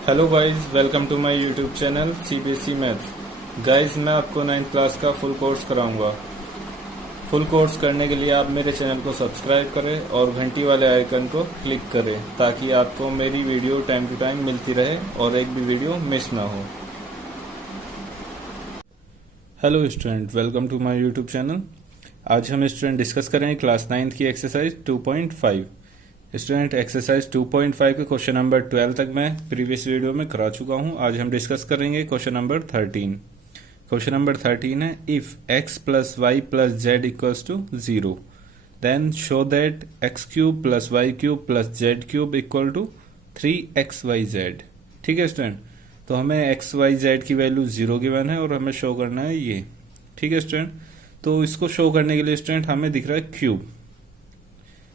Hello guys, welcome to my YouTube channel CBSE maths. Guys, मैं आपको 9th class का full course कराऊंगा। Full course करने के लिए आप मेरे चैनल को सब्सक्राइब करें और घंटी वाले आइकन को क्लिक करें ताकि आपको मेरी वीडियो टाइम टू टाइम मिलती रहे और एक भी वीडियो मिस ना हो। Hello student, welcome to my YouTube channel. आज हम स्टूडेंट डिस्कस करेंगे क्लास 9th की एक्सरसाइज 2.5। स्टूडेंट, एक्सरसाइज 2.5 के क्वेश्चन नंबर 12 तक मैं प्रीवियस वीडियो में करा चुका हूं। आज हम डिस्कस करेंगे क्वेश्चन नंबर 13। क्वेश्चन नंबर 13 है, if x plus Y plus Z equals to 0 then show that x cube plus Y cube plus Z cube equal to 3xyz। ठीक है स्टूडेंट, तो हमें x y z की value 0 given है और हमें show करना है ये। ठीक है स्टूडेंट, तो इसको शो करने के लिए स्टूडेंट हमें दिख रहा है क्यूब,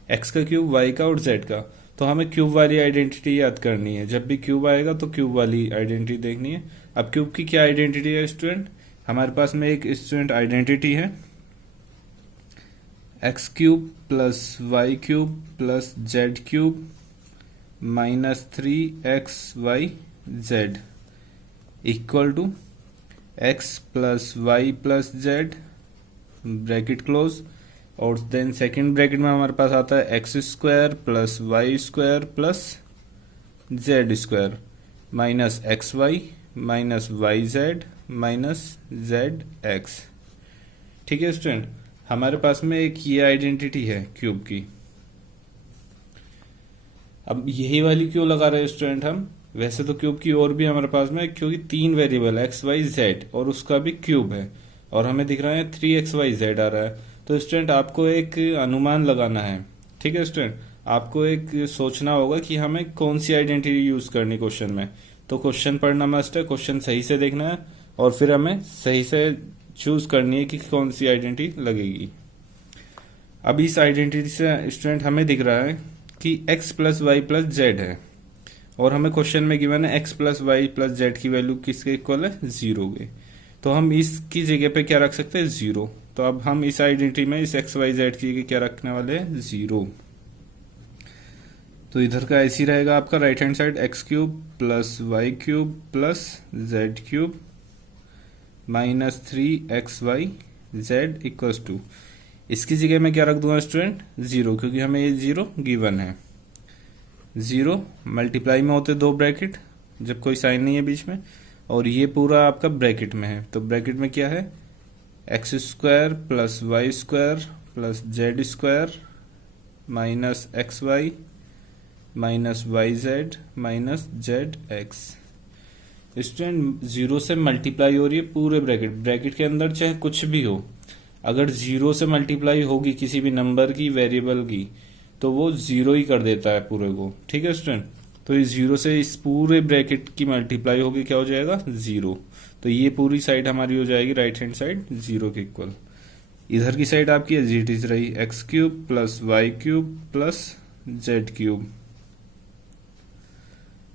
एक्स का क्यूब, वाई का और जेड का। तो हमें क्यूब वाली आइडेंटिटी याद करनी है। जब भी क्यूब आएगा तो क्यूब वाली आइडेंटिटी देखनी है। अब क्यूब की क्या आइडेंटिटी है स्टूडेंट? हमारे पास में एक स्टूडेंट आइडेंटिटी है x cube plus Y cube plus Z cube minus 3xyz equal to X plus Y plus Z bracket close, और देन सेकेंड ब्रैकेट में हमारे पास आता है x square plus Y square plus Z square minus x Y minus Y Z minus Z X. ठीक है student, हमारे पास में एक ये आइडेंटिटी है क्यूब की। अब यही वाली क्यों लगा रहे हैं स्टूडेंट हम? वैसे तो क्यूब की और भी हमारे पास में, क्योंकि 3 वेरिएबल एक्स वाई जेड और उसका भी क्यूब है और हमें दिख रहा है 3xyz आ रहा है। तो स्टूडेंट आपको एक अनुमान लगाना है। ठीक है स्टूडेंट, आपको एक सोचना होगा कि हमें कौन सी आइडेंटिटी यूज करनी क्वेश्चन में। तो क्वेश्चन पढ़ना मस्ट है, क्वेश्चन सही से देखना है और फिर हमें सही से चूज करनी है कि कौन सी आइडेंटिटी लगेगी। अब इस आइडेंटिटी से स्टूडेंट हमें दिख रहा है कि x plus Y plus Z है और हमें क्वेश्चन में गिवन है x plus Y plus Z की वैल्यू किसके इक्वल है? 0 के। तो हम इसकी जगह पे क्या रख सकते हैं? 0। तो अब हम इस आइडेंटिटी में इस एक्स वाई जेड की जगह क्या रखने वाले हैं? 0। तो इधर का ऐसी रहेगा आपका right hand side x cube plus Y cube plus Z cube minus 3xyz equals to, इसकी जगह में क्या रख दूंगा स्टूडेंट? 0, क्योंकि हमें ये 0 गिवन है। 0 मल्टीप्लाई में होते 2 ब्रैकेट जब कोई साइन नहीं है बीच में, और ये पूरा आपका ब्रैकेट में है। तो ब्रैकेट में क्या है? X square plus Y square plus Z square minus x Y minus Y Z minus Z x. Student, 0 से मल्टीप्लाई हो रही है पूरे ब्रैकेट, ब्रैकेट के अंदर चाहे कुछ भी हो, अगर 0 से मल्टीप्लाई होगी किसी भी नंबर की, वेरिएबल की, तो वो 0 ही कर देता है पूरे को। ठीक है स्टूडेंट, तो इस 0 से इस पूरे ब्रैकेट की मल्टीप्लाई होगी, क्या हो जाएगा? 0। तो ये पूरी साइड हमारी हो जाएगी राइट हैंड साइड 0 के इक्वल। इधर की साइड आपकी एज इट इज रही x cube plus Y cube plus Z cube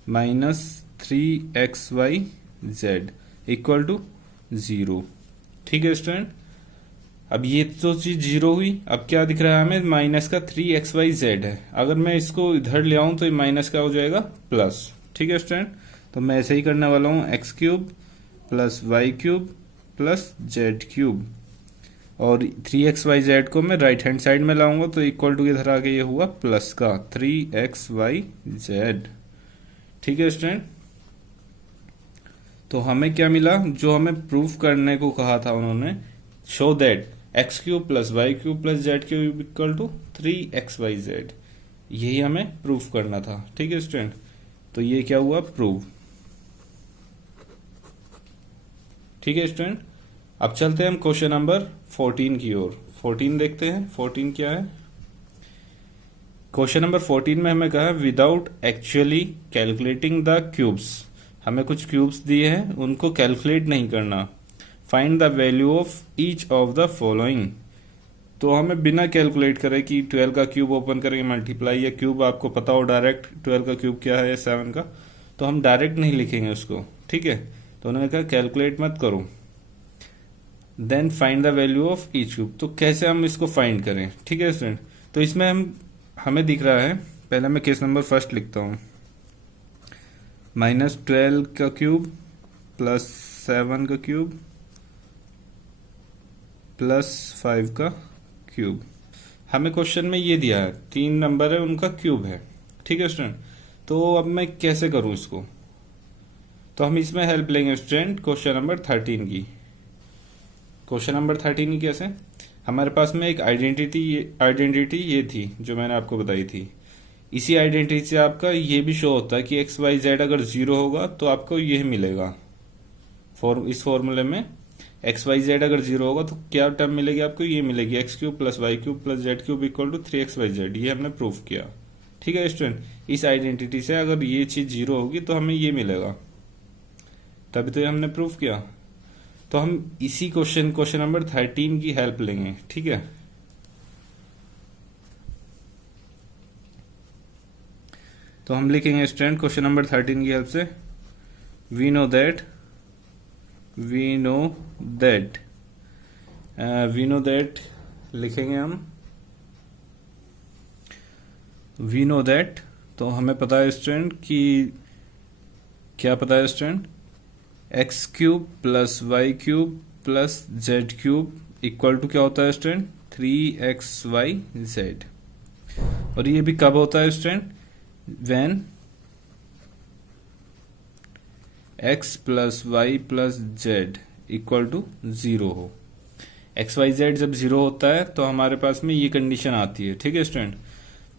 minus 3xyz equal to 0। ठीक है स्टूडेंट, अब ये तो चीज 0 हुई। अब क्या दिख रहा है हमें? माइनस का 3xyz है। अगर मैं इसको इधर ले आऊं तो ये माइनस का हो जाएगा प्लस। ठीक है स्टूडेंट, तो मैं ऐसे ही करने वाला हूं x cube plus Y cube plus Z cube, और 3xyz को मैं राइट हैंड साइड में लाऊंगा तो इक्वल टू इधर आके ये हुआ प्लस का 3xyz। ठीक है स्टूडेंट, तो हमें क्या मिला? जो हमें प्रूफ करने को कहा था उन्होंने, show that x cube plus Y cube plus Z cube equal to 3xyz, यही हमें प्रूफ करना था। ठीक है स्टूडेंट, तो ये क्या हुआ? प्रूव। ठीक है स्टूडेंट, अब चलते हैं हम क्वेश्चन नंबर 14 की ओर। 14 देखते हैं 14 क्या है। क्वेश्चन नंबर 14 में हमें कहा without actually calculating the cubes, हमें कुछ क्यूब्स दिए हैं, उनको कैलकुलेट नहीं करना। Find the value of each of the following, तो हमें बिना कैलकुलेट करे कि 12 का क्यूब ओपन करेंगे मल्टीप्लाई, या क्यूब आपको पता हो डायरेक्ट 12 का क्यूब क्या है 7 का, तो हम डायरेक्ट नहीं लिखेंगे उसको। ठीक है, तो उन्होंने कहा कैलकुलेट मत करो, then find the value of each cube. तो कैसे हम इसको फाइंड करें? ठीक है स्टूडेंट, तो इसमें हमें दिख रहा है, पहले मैं केस नंबर फर्स्ट लिखता हूं। -12 का क्यूब प्लस 7 का क्यूब प्लस 5 का क्यूब। हमें क्वेश्चन में ये दिया है 3 नंबर है उनका क्यूब है, ठीक है स्टूडेंट। तो अब मैं कैसे करूं इसको, तो हम इसमें हेल्प लेंगे स्टूडेंट क्वेश्चन नंबर 13 की। क्वेश्चन नंबर 13 की कैसे, हमारे पास में एक आइडेंटिटी ये थी जो मैंने आपको बताई थी। इसी आइडेंटिटी से आपका ये भी शो होता है कि एक्स वाई जेड अगर 0 होगा तो आपको यह मिलेगा। इस फॉर्मूले में एक्स वाई जेड अगर 0 होगा तो क्या टर्म मिलेगी आपको, ये मिलेगी x cube plus Y cube plus Z cube equal to 3xyz। ये हमने प्रूफ किया, ठीक है स्टूडेंट। इस आइडेंटिटी से अगर ये चीज 0 होगी तो हमें ये मिलेगा, तभी तो ये हमने प्रूफ किया। तो हम इसी क्वेश्चन नंबर 13 की हेल्प लेंगे, ठीक है। तो हम लिखेंगे स्टूडेंट क्वेश्चन नंबर 13 की हेल्प से, वी नो दैट लिखेंगे हम वी नो दैट। तो हमें पता है स्टूडेंट कि क्या पता है student, x cube plus Y cube plus Z cube equal to क्या होता है स्टूडेंट, 3xyz। और ये भी कब होता है student, when x plus Y plus z equal to 0 हो। एक्स वाई जेड जब 0 होता है तो हमारे पास में ये कंडीशन आती है, ठीक है स्टूडेंट।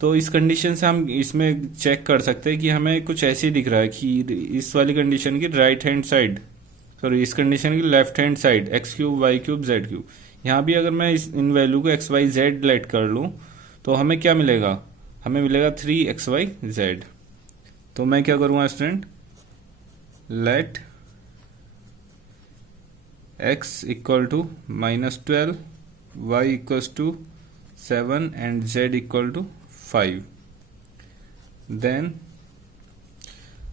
तो इस कंडीशन से हम इसमें चेक कर सकते हैं कि हमें कुछ ऐसे ही दिख रहा है कि इस वाली कंडीशन की राइट हैंड साइड, सॉरी इस कंडीशन की left hand side x cube y cube z cube, यहाँ भी अगर मैं इन वैल्यू को एक्स वाई जेड लेट कर लूँ तो हमें क्या मिलेगा, हमें मिलेगा 3xyz। तो मैं क्या करूँगा student, let x equal to -12, y equal to 7 and z equal to 5। Then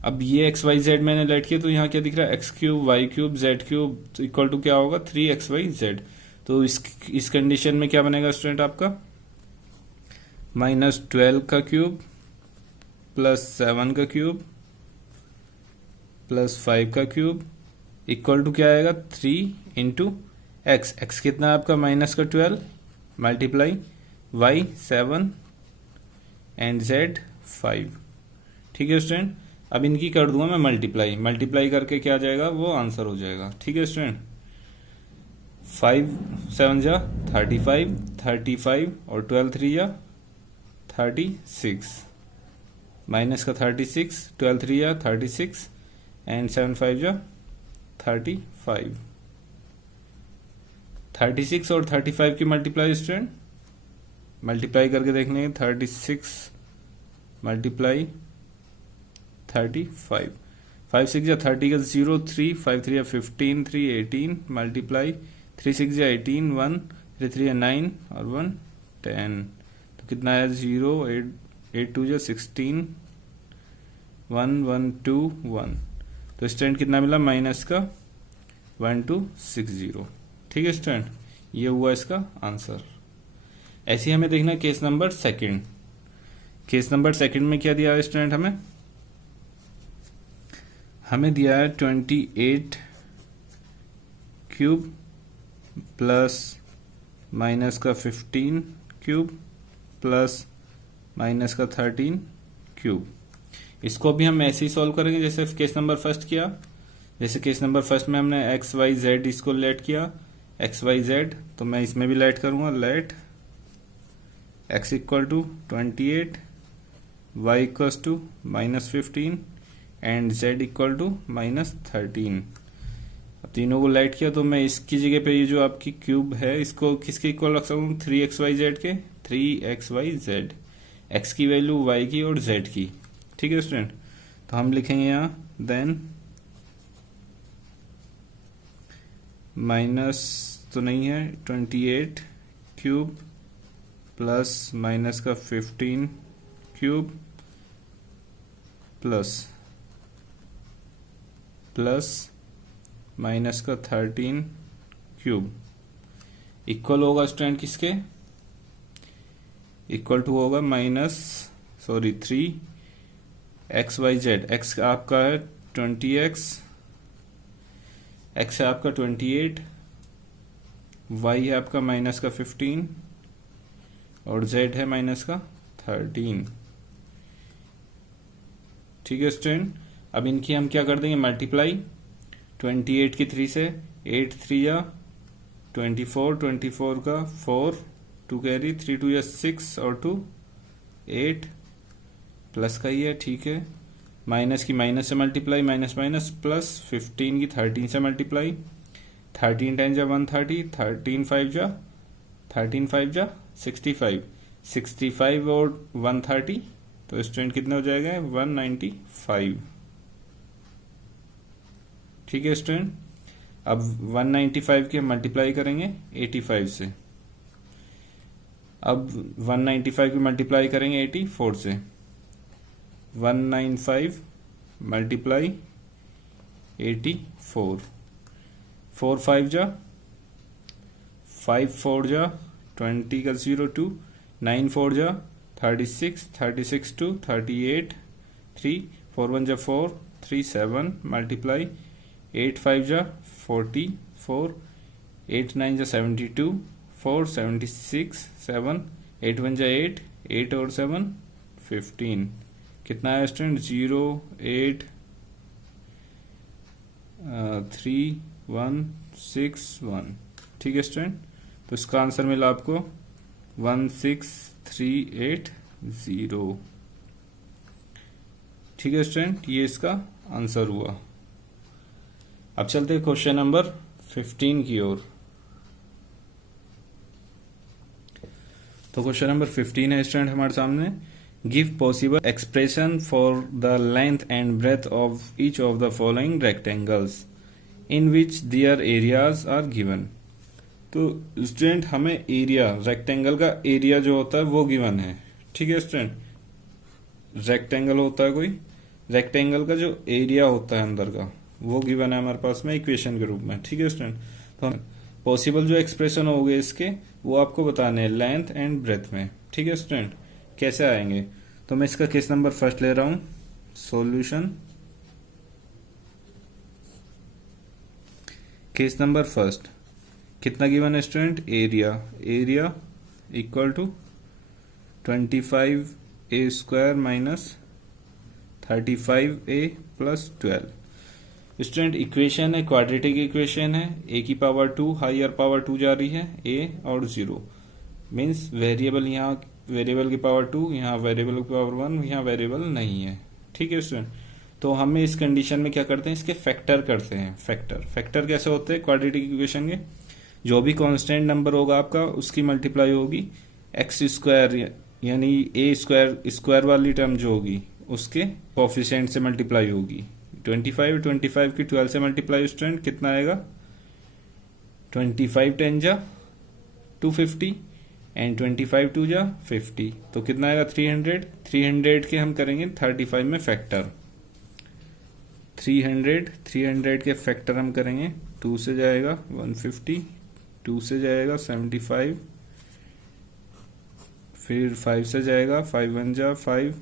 अब ये एक्स वाई जेड मैंने लेट किया तो यहाँ क्या दिख रहा है, x cube y cube z cube equal to क्या होगा, 3xyz। तो इस कंडीशन में क्या बनेगा स्टूडेंट आपका, -12 का क्यूब प्लस 7 का क्यूब प्लस 5 का क्यूब इक्वल टू क्या आएगा, 3 इंटू एक्स कितना है आपका -12 मल्टीप्लाई वाई 7 एंड जेड 5, ठीक है स्टूडेंट। अब इनकी कर दूंगा मैं मल्टीप्लाई करके क्या आ जाएगा, वो आंसर हो जाएगा, ठीक है स्टूडेंट। 5 7 जा 35, 35 और 12 3 जा 36, माइनस का 36, 12 3 जा 36 एंड 7 5 जा 35। 36 और 35 की मल्टीप्लाई स्टूडेंट, मल्टीप्लाई करके देखने 36 मल्टीप्लाई 35, 5 6 जा 30 का 0 3, 5 3 जा 15, 3 18 मल्टीप्लाई 3 6 जा 18, 1 3 3 9 और 1 10। तो कितना है 0 8 2 जा 16, 1 1 2 1। तो स्टूडेंट कितना मिला, माइनस का 1260, ठीक है स्टूडेंट। ये हुआ इसका आंसर। ऐसे ही हमें देखना है case number second. Case number second में क्या दिया है स्टूडेंट, हमें दिया है 28 क्यूब प्लस माइनस का 15 क्यूब प्लस माइनस का 13 क्यूब। इसको भी हम ऐसे ही सॉल्व करेंगे जैसे केस नंबर फर्स्ट किया। जैसे केस नंबर फर्स्ट में हमने एक्स वाई जेड इसको लेट किया, एक्स वाई जेड, तो मैं इसमें भी लेट करूंगा, let x equal to 28, y equal to -15 and z equal to -13। अब तीनों को लेट किया तो मैं इसकी जगह पे ये जो आपकी क्यूब है इसको किसके इक्वल रख सकता हूँ, 3xyz के, 3xyz, एक्स की वैल्यू वाई की और जेड की, ठीक है स्टूडेंट। तो हम लिखेंगे यहाँ देन माइनस तो नहीं है 28 क्यूब प्लस माइनस का 15 क्यूब प्लस माइनस का 13 क्यूब इक्वल होगा स्टूडेंट किसके, इक्वल टू होगा 3 XYZ। एक्स आपका है 20x, x है आपका 28, y है आपका माइनस का 15 और z है माइनस का 13। ठीक है स्टूडेंट, अब इनकी हम क्या कर देंगे मल्टीप्लाई। 28 की 3 से, 8 3 या 24, 24 का 4, 2 कैरी, 3 2 या 6 और 2 8, प्लस का ही है, ठीक है। माइनस की माइनस से मल्टीप्लाई, माइनस माइनस प्लस, 15 की 13 से मल्टीप्लाई, 13 10 जा 130, 13 5 जा 65, 65 और 130 तो स्टूडेंट कितना हो जाएगा 195। ठीक है स्टूडेंट, अब 195 की मल्टीप्लाई करेंगे 85 से। अब 195 की मल्टीप्लाई करेंगे 84 से। 195 मल्टीप्लाई 84, 4 5 जा 5 4 जा 20 का 0 2, 9 4 जा 36, 36 2 38, 3 4 1 जा 4, 3 7 मल्टीप्लाई 8 5 जा 44, 8 9 जा 72, 4 76 7, 8 1 जा 8, 8 और 7 15। कितना है स्टूडेंट 0 8 3 1 6 1। ठीक है स्टूडेंट, तो इसका आंसर मिला आपको 16380। ठीक है स्टूडेंट, ये इसका आंसर हुआ। अब चलते हैं क्वेश्चन नंबर 15 की ओर। तो क्वेश्चन नंबर 15 है स्टूडेंट हमारे सामने, give possible expression for the length and breath of each of the following rectangles in which their areas are given. तो स्टूडेंट हमें एरिया, रेक्टेंगल का एरिया जो होता है वो गिवन है। ठीक है स्टूडेंट, रेक्टेंगल होता है कोई, रेक्टेंगल का जो एरिया होता है अंदर का वो गिवन है हमारे पास में इक्वेशन के रूप में। ठीक है स्टूडेंट, तो पॉसिबल जो एक्सप्रेशन हो गए इसके वो आपको बताने हैं लेंथ एंड ब्रेथ में। ठीक है स्टूडेंट, कैसे आएंगे, तो मैं इसका केस नंबर फर्स्ट ले रहा हूं, सॉल्यूशन। केस नंबर फर्स्ट, कितना गिवन है student area, area equal to 25a² minus 35a plus 12। Student equation है, क्वाड्रेटिक इक्वेशन है, a की पावर 2 हायर पावर 2 जा रही है, a और 0 मीन्स वेरिएबल, यहाँ वेरिएबल की पावर 2, यहाँ वेरिएबल की पावर 1, यहाँ वेरिएबल नहीं है। ठीक है स्टूडेंट, तो हमें इस कंडीशन में क्या करते हैं, इसके फैक्टर करते हैं। फैक्टर कैसे होते हैं क्वाड्रेटिक इक्वेशन के, जो भी कांस्टेंट नंबर होगा आपका उसकी मल्टीप्लाई होगी एक्स स्क्वायर यानी ए स्क्वायर स्क्वायर वाली टर्म जो होगी उसके कोफिशिएंट से मल्टीप्लाई होगी। 25 की 12 से मल्टीप्लाई स्टूडेंट कितना आएगा 25 10 जा 250 एंड 25 2 जा 50, तो कितना आएगा 300। 300 के हम करेंगे 35 में फैक्टर, 300 के फैक्टर हम करेंगे, 2 से जाएगा 150, 2 से जाएगा 75, फिर 5 से जाएगा 5 1 जा 5,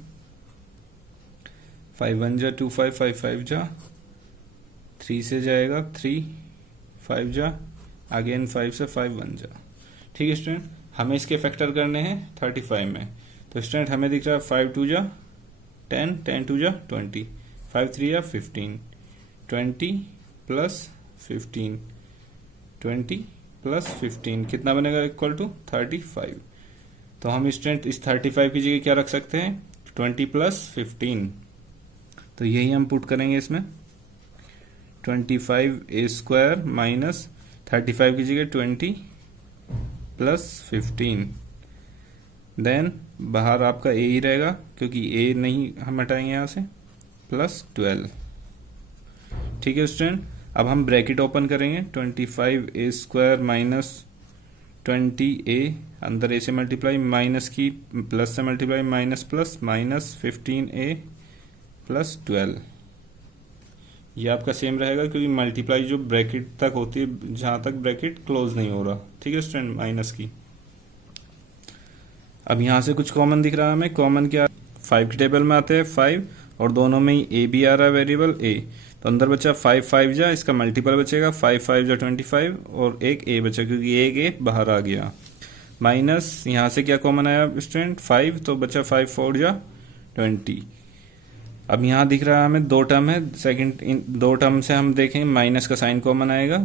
5 1 जा 2 5 5 5 जा, 3 से जाएगा 3 5 जा, अगेन 5 से 5 1 जा। ठीक है स्टूडेंट, हमें इसके फैक्टर करने हैं 35 में, तो स्टूडेंट हमें दिख रहा है 5 2 जा 10, 10 2 जा 20, 5 3 जा 15, 20 प्लस 15, 20 प्लस 15 कितना बनेगा इक्वल टू 35। तो हम स्टूडेंट इस 35 की जगह क्या रख सकते हैं 20 प्लस 15, तो यही हम पुट करेंगे इसमें 25a² माइनस 35 की जगह 20 प्लस 15, देन बाहर आपका a ही रहेगा क्योंकि a नहीं हम हटाएंगे यहाँ से, प्लस 12। ठीक है स्टूडेंट, अब हम ब्रैकेट ओपन करेंगे 25a² माइनस 20a, अंदर a से मल्टीप्लाई, माइनस की प्लस से multiply, minus plus minus 15a plus 12। ये आपका सेम रहेगा क्योंकि मल्टीप्लाई जो ब्रैकेट तक होती है जहां तक ब्रैकेट क्लोज नहीं हो रहा। ठीक है स्टूडेंट, माइनस की। अब यहां से कुछ कॉमन दिख रहा है हमें, कॉमन क्या 5 के टेबल में आते हैं 5 और दोनों में ही a भी आ रहा है वेरिएबल a, तो अंदर बचा 5 5 जा, इसका मल्टीपल बचेगा 5 5 जा 25 और एक ए बचा क्योंकि एक ए बाहर आ गया। माइनस यहाँ से क्या कॉमन आया स्टूडेंट 5, तो बचा 5 4 जा 20। अब यहाँ दिख रहा है हमें दो टर्म है, सेकंड इन दो टर्म से हम देखें माइनस का साइन कॉमन आएगा,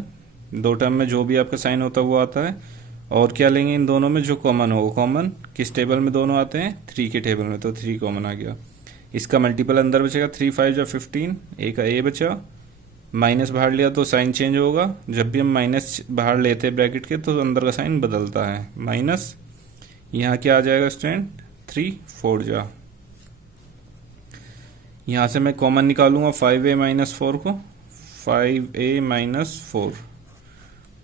दो टर्म में जो भी आपका साइन होता है वो आता है। और क्या लेंगे इन दोनों में जो कॉमन होगा, कॉमन किस टेबल में दोनों आते हैं 3 के टेबल में, तो 3 कॉमन आ गया। इसका मल्टीपल अंदर बचेगा 3 5 जा 15, ए का ए बचा, माइनस बाहर लिया तो साइन चेंज होगा, जब भी हम माइनस बाहर लेते हैं ब्रैकेट के तो अंदर का साइन बदलता है माइनस। यहाँ क्या आ जाएगा स्टूडेंट 3 4 जा, यहाँ से मैं कॉमन निकालूंगा 5a माइनस 4 को, 5a माइनस 4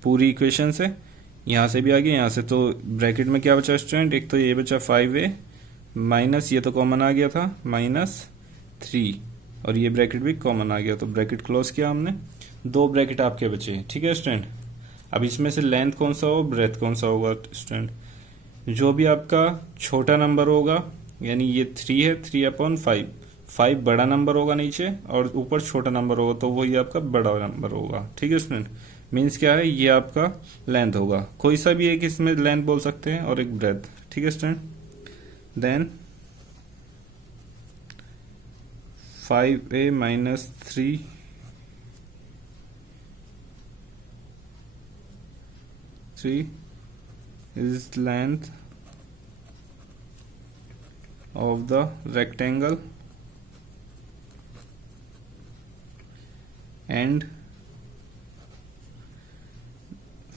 पूरी इक्वेशन से, यहाँ से भी आ गया यहाँ से, तो ब्रैकेट में क्या बचा स्टूडेंट, एक तो ये बचा 5a माइनस ये तो कॉमन आ गया था माइनस 3 और ये ब्रैकेट भी कॉमन आ गया, तो ब्रैकेट क्लोज किया हमने, दो ब्रैकेट आपके बचे। ठीक है स्टूडेंट, अब इसमें से लेंथ कौन सा हो ब्रेथ कौन सा होगा स्टूडेंट, जो भी आपका छोटा नंबर होगा, यानी ये 3 है 3/5, 5 बड़ा नंबर होगा नीचे और ऊपर छोटा नंबर होगा तो वही आपका बड़ा नंबर होगा। ठीक है स्टूडेंट, मीन्स क्या है ये आपका लेंथ होगा, कोई सा भी एक इसमें लेंथ बोल सकते हैं और एक ब्रेथ। ठीक है student, then 5a minus 3 is length of the rectangle and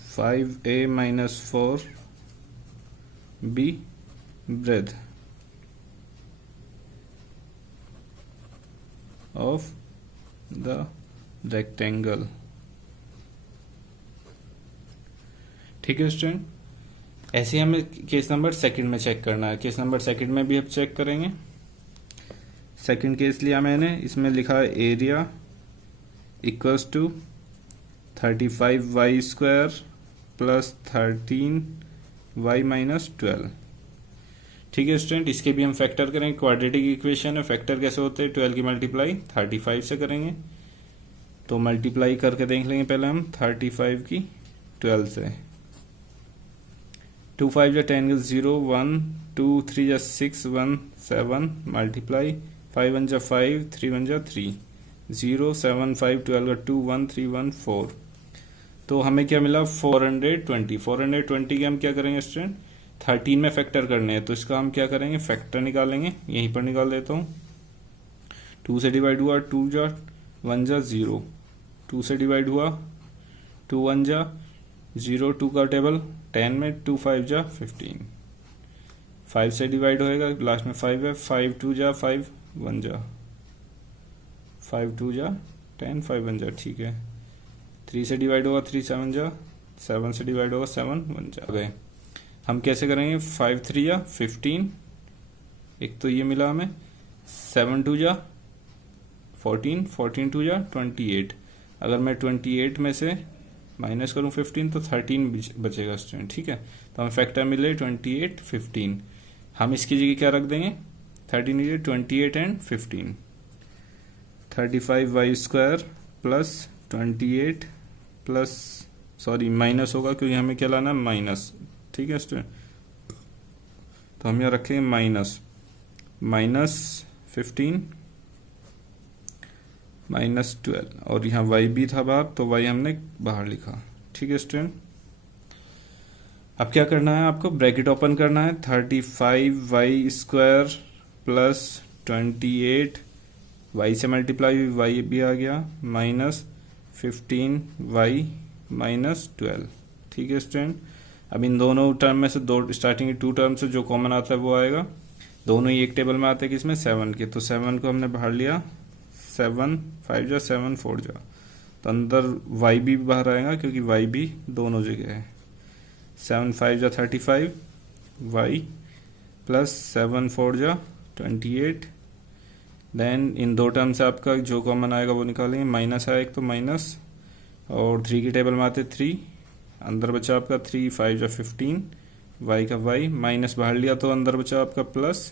5a minus 4 b breadth of the rectangle। ठीक है स्टूडेंट, ऐसे ही हमें केस नंबर सेकंड में चेक करना है, केस नंबर सेकंड में भी हम चेक करेंगे। सेकंड केस लिया मैंने, इसमें लिखा है area equals to 35y square plus 13y minus 12। ठीक है स्टूडेंट, इसके भी हम फैक्टर करेंगे, क्वाड्रेटिक इक्वेशन है, फैक्टर कैसे होते हैं 12 की मल्टीप्लाई 35 से करेंगे, तो मल्टीप्लाई करके देख लेंगे पहले हम 35 की 12 से, 2 5 जा 10 0 1 2 3 जा 6 1 7 मल्टीप्लाई 5 1 जा 5 3 1 जा 3 0 7 5 12 का 2 1 3 1 4, तो हमें क्या मिला 420 के हम क्या करेंगे स्टूडेंट 13 में फैक्टर करने हैं, तो इसका हम क्या करेंगे फैक्टर निकालेंगे, यहीं पर निकाल देता हूँ। 2 से डिवाइड हुआ 2 जा 1 जा 0, 2 से डिवाइड हुआ 2 1 जा 0, 2 का टेबल 10 में 2 5 जा 15, 5 से डिवाइड होएगा लास्ट में 5 है, 5 2 जा 5 1 जा 5 2 जा 10 5 1 जा। ठीक है, 3 से डिवाइड होगा 3 7 जा 7 से डिवाइड होगा 7 1 जा गए। हम कैसे करेंगे 5 3 या 15, एक तो ये मिला हमें 7 2 जा 14 14 2 जा 28, अगर मैं 28 में से माइनस करूं 15 तो 13 बचेगा स्टूडेंट। ठीक है, तो हमें फैक्टर मिले 28 15, हम इसकी जगह क्या रख देंगे 13 28 and 15, 35y square plus 28 plus sorry minus होगा क्योंकि हमें क्या लाना है माइनस। ठीक है स्टूडेंट, तो हम यहाँ रखेंगे माइनस 15 माइनस 12 और यहाँ y भी था बाहर तो y हमने बाहर लिखा। ठीक है स्टूडेंट, अब क्या करना है आपको ब्रैकेट ओपन करना है, 35y स्क्वायर प्लस 28 y से मल्टीप्लाई y भी आ गया माइनस 15y माइनस 12। ठीक है स्टूडेंट, अब इन दोनों टर्म में से दो स्टार्टिंग की 2 टर्म से जो कॉमन आता है वो आएगा, दोनों ही एक टेबल में आते हैं किसमें 7 के, तो 7 को हमने बाहर लिया 7 5 जा 7 4 जा, तो अंदर y भी बाहर आएगा क्योंकि y भी दोनों जगह है, 7 5 जा 35 y प्लस 7 4 जा 28, देन इन दो टर्म से आपका जो कॉमन आएगा वो निकालेंगे, माइनस आया एक तो माइनस और 3 के टेबल में आते 3, अंदर बचा आपका 3 5 जा 15 y का y माइनस बाहर लिया तो अंदर बचा आपका प्लस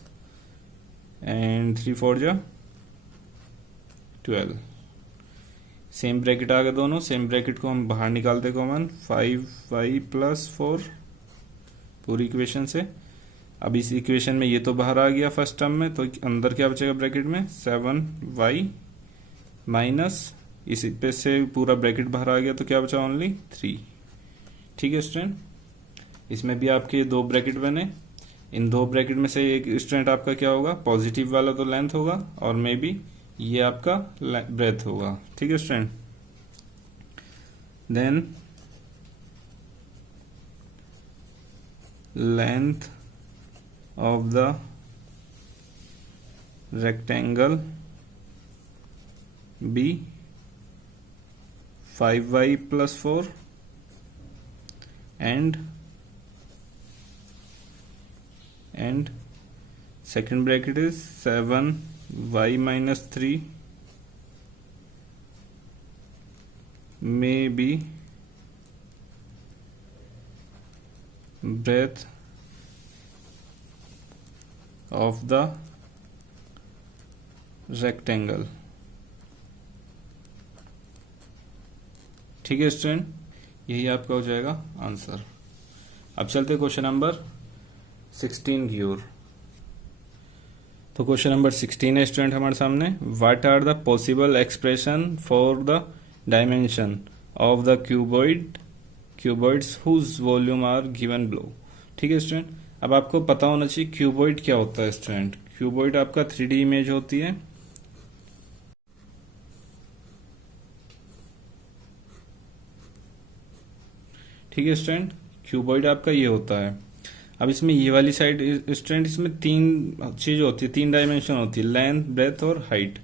एंड 3 4 जा 12। सेम ब्रैकेट आ गए दोनों, सेम ब्रैकेट को हम बाहर निकालते कॉमन, 5y+4 पूरी इक्वेशन से। अब इस इक्वेशन में ये तो बाहर आ गया फर्स्ट टर्म में, तो अंदर क्या बचेगा ब्रैकेट में 7y माइनस इस पे से पूरा ब्रैकेट बाहर आ गया तो क्या बचा ओनली 3। ठीक है स्टूडेंट, इसमें भी आपके दो ब्रैकेट बने, इन दो ब्रैकेट में से एक स्टूडेंट आपका क्या होगा, पॉजिटिव वाला तो लेंथ होगा और मे बी ये आपका ब्रेथ होगा। ठीक है student, then length of the rectangle be 5y+4 and second bracket is 7y-3 may be breadth of the rectangle। ठीक है स्टूडेंट, यही आपका हो जाएगा आंसर। अब चलते क्वेश्चन नंबर 16 की ओर। तो क्वेश्चन नंबर 16 है स्टूडेंट हमारे सामने, what are the possible expression for the dimension of the cuboids whose volume are given below. ठीक है स्टूडेंट, अब आपको पता होना चाहिए क्यूबॉइड क्या होता है स्टूडेंट। क्यूबॉइड आपका 3D इमेज होती है। ठीक है स्टूडेंट, क्यूबॉइड आपका ये होता है। अब इसमें ये वाली साइड स्टूडेंट, इसमें तीन चीज होती है, तीन डायमेंशन होती है, लेंथ, ब्रेथ और हाइट।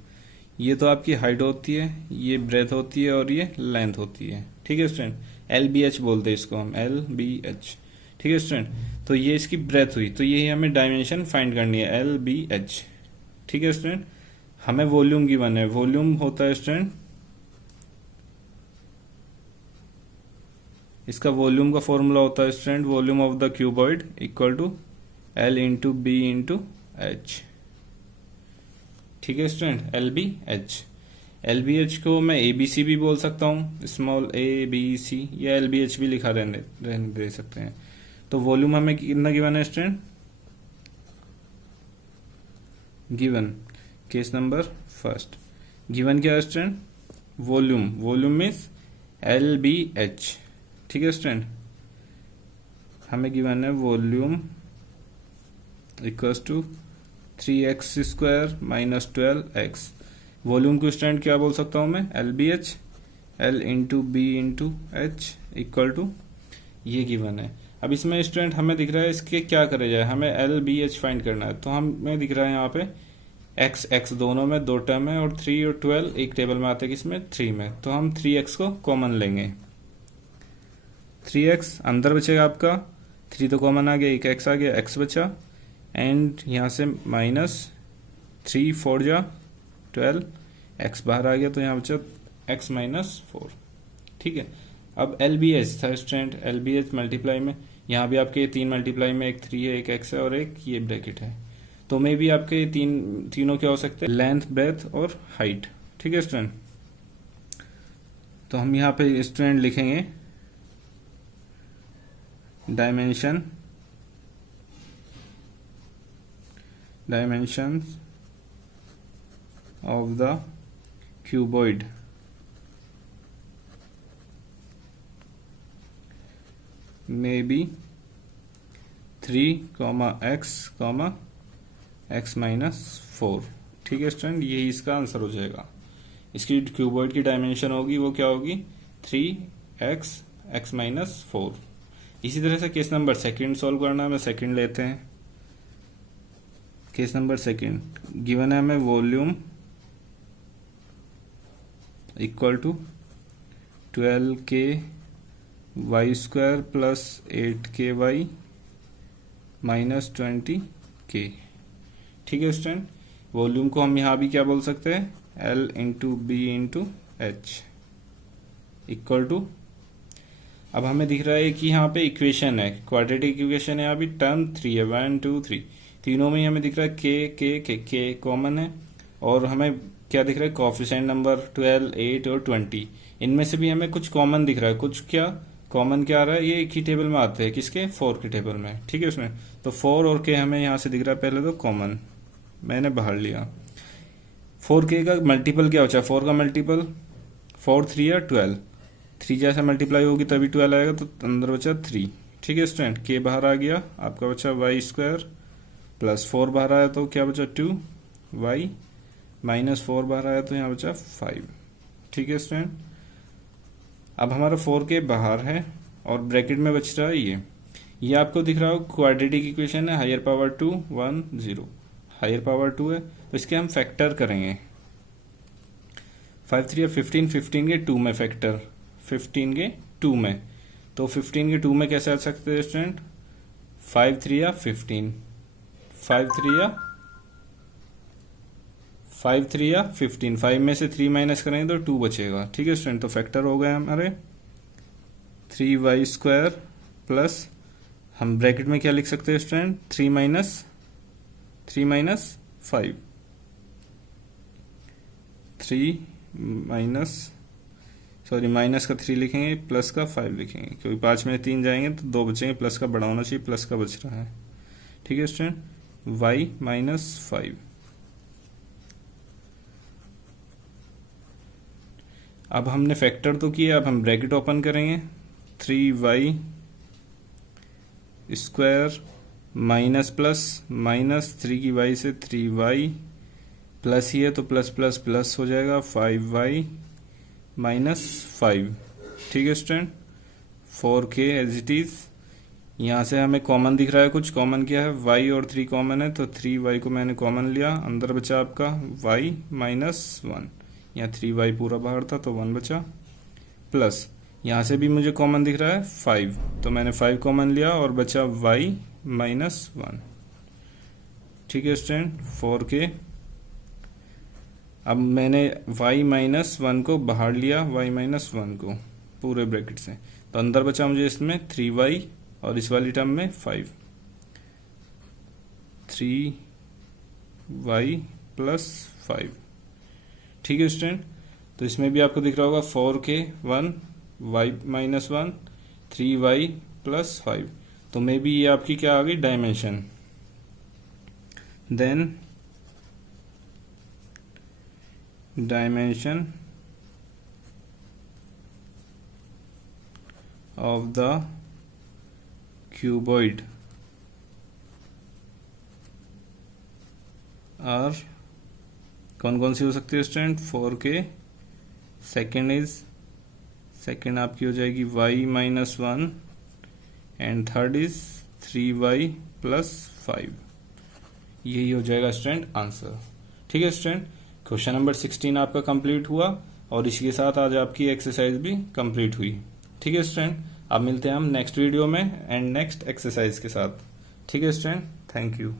ये तो आपकी हाइट होती है, ये ब्रेथ होती है और ये लेंथ होती है। ठीक है स्टूडेंट, LBH बोलते हैं इसको हम, LBH। ठीक है स्टूडेंट, तो ये इसकी ब्रेथ हुई, तो यही हमें डायमेंशन फाइंड करनी है, LBH। ठीक है स्टूडेंट, हमें वॉल्यूम गिवन है, वॉल्यूम होता है स्टूडेंट, इसका वॉल्यूम का फॉर्मूला होता है student, volume of the cuboid equal to L×B×H। ठीक है स्टूडेंट, LBH। LBH को मैं ABC भी बोल सकता हूँ, स्मॉल ABC, या LBH भी लिखा रहने दे सकते हैं। तो वॉल्यूम हमें कितना गिवन है student, given case number first, given क्या है स्टूडेंट, वॉल्यूम मीन्स LBH। ठीक है स्टूडेंट, हमें गिवन है volume equals to 3x² - 12x। Volume को स्टूडेंट क्या बोल सकता हूं मैं, LBH, L×B×H इक्वल टू ये गिवन है। अब इसमें स्टूडेंट हमें दिख रहा है इसके क्या करे जाए, हमें LBH फाइंड करना है। तो हमें दिख रहा है यहाँ पे x दोनों में दो टर्म है और 3 और 12 एक टेबल में आते हैं, किसमें 3 में, तो हम 3x को कॉमन लेंगे। 3x अंदर बचेगा आपका, 3 तो कॉमन आ गया, एक x आ गया, x बचा, एंड यहाँ से -3 4 जा 12, x बाहर आ गया तो यहाँ बचा x - 4। ठीक है, अब LBH था स्टूडेंट, LBH मल्टीप्लाई में यहाँ भी आपके 3 मल्टीप्लाई में, एक 3 है, एक x है और एक ये ब्रैकेट है। तो मे भी आपके तीनों क्या हो सकते हैं, लेंथ, ब्रेथ और हाइट। ठीक है स्टूडेंट, तो हम यहाँ पे स्टूडेंट लिखेंगे dimensions of the cuboid may be 3, x, x - 4। ठीक है स्टूडेंट, यही इसका आंसर हो जाएगा। इसकी क्यूबॉइड की डायमेंशन होगी वो क्या होगी, 3x, x - 4। इसी तरह से केस नंबर सेकंड सॉल्व करना है, सेकंड लेते हैं। केस नंबर सेकंड गिवन है हमें volume equal to 12k y² + 8k y - 20k। ठीक है स्टूडेंट, वॉल्यूम को हम यहाँ भी क्या बोल सकते हैं, L×B×H इक्वल टू, अब हमें दिख रहा है कि यहाँ पे इक्वेशन है, क्वाड्रेटिक इक्वेशन है, यहाँ भी टर्म 3 है, 1 2 3, तीनों में हमें दिख रहा है k कॉमन है और हमें क्या दिख रहा है, कोफिशिएंट नंबर 12, 8 और 20। इनमें से भी हमें कुछ कॉमन दिख रहा है, कुछ क्या कॉमन क्या आ रहा है, ये एक ही टेबल में आते हैं, किसके, 4 के टेबल में, ठीक है। उसमें तो 4 और के हमें यहाँ से दिख रहा है, पहले तो कॉमन मैंने बाहर लिया। 4 के का मल्टीपल क्या बचा, 4 का मल्टीपल 4 3 या 12, 3 जैसे मल्टीप्लाई होगी तभी 12 आएगा, तो अंदर बचा 3, ठीक है स्टूडेंट। के बाहर आ गया, आपका बचा वाई स्क्वायर प्लस 4 बाहर आया तो क्या बचा 2 वाई माइनस 4 बाहर आया तो यहाँ बचा 5, ठीक है स्टूडेंट। अब हमारा 4 के बाहर है और ब्रैकेट में बच रहा है ये आपको दिख रहा हो क्वाड्रेटिक इक्वेशन है, हायर पावर 2 1 0, हायर पावर 2 है तो इसके हम फैक्टर करेंगे। 5 3 या 15, 15 के 2 में फैक्टर, 15 के 2 में, तो 15 के 2 में कैसे आ सकते हैं स्टूडेंट, 5 3 या 15, 5 3 या 15, 5 में से 3 माइनस करेंगे तो 2 बचेगा, ठीक है स्टूडेंट। तो फैक्टर हो गए हमारे 3y स्क्वायर प्लस, हम ब्रैकेट में क्या लिख सकते हैं student, 3 minus 5, 3 minus sorry minus का 3 लिखेंगे, प्लस का 5 लिखेंगे, क्योंकि 5 में 3 जाएंगे तो 2 बचेंगे, प्लस का बड़ा होना चाहिए, प्लस का बच रहा है, ठीक है स्टूडेंट। y माइनस 5, अब हमने फैक्टर तो किया, अब हम ब्रैकेट ओपन करेंगे, 3y square minus plus minus 3 की y से 3y प्लस ही है तो प्लस प्लस प्लस हो जाएगा, 5y माइनस 5, ठीक है student. 4k as it is, यहाँ से हमें कॉमन दिख रहा है, कुछ कॉमन क्या है, y और 3 कॉमन है तो 3y को मैंने कॉमन लिया, अंदर बचा आपका y माइनस 1, यहाँ 3y पूरा बाहर था तो 1 बचा, प्लस यहाँ से भी मुझे कॉमन दिख रहा है 5, तो मैंने 5 कॉमन लिया और बचा y माइनस 1, ठीक है स्टूडेंट। 4k, अब मैंने y माइनस 1 को बाहर लिया, y माइनस 1 को पूरे ब्रैकेट से, तो अंदर बचा मुझे इसमें 3y और इस वाली टर्म में 5, 3y प्लस 5, ठीक है स्टूडेंट। तो इसमें भी आपको दिख रहा होगा 4k 1 y minus 1 3y plus 5, तो मे बी ये आपकी क्या आ गई, dimension. Then dimension of the cuboid are कौन कौन सी हो सकती है स्टूडेंट, 4k, सेकेंड आपकी हो जाएगी y minus 1 and third is 3y plus 5, यही हो जाएगा स्टूडेंट आंसर, ठीक है स्टूडेंट। क्वेश्चन नंबर 16 आपका कंप्लीट हुआ और इसी के साथ आज आपकी एक्सरसाइज भी कंप्लीट हुई, ठीक है स्टूडेंट। अब मिलते हैं हम नेक्स्ट वीडियो में एंड नेक्स्ट एक्सरसाइज के साथ, ठीक है स्टूडेंट, थैंक यू।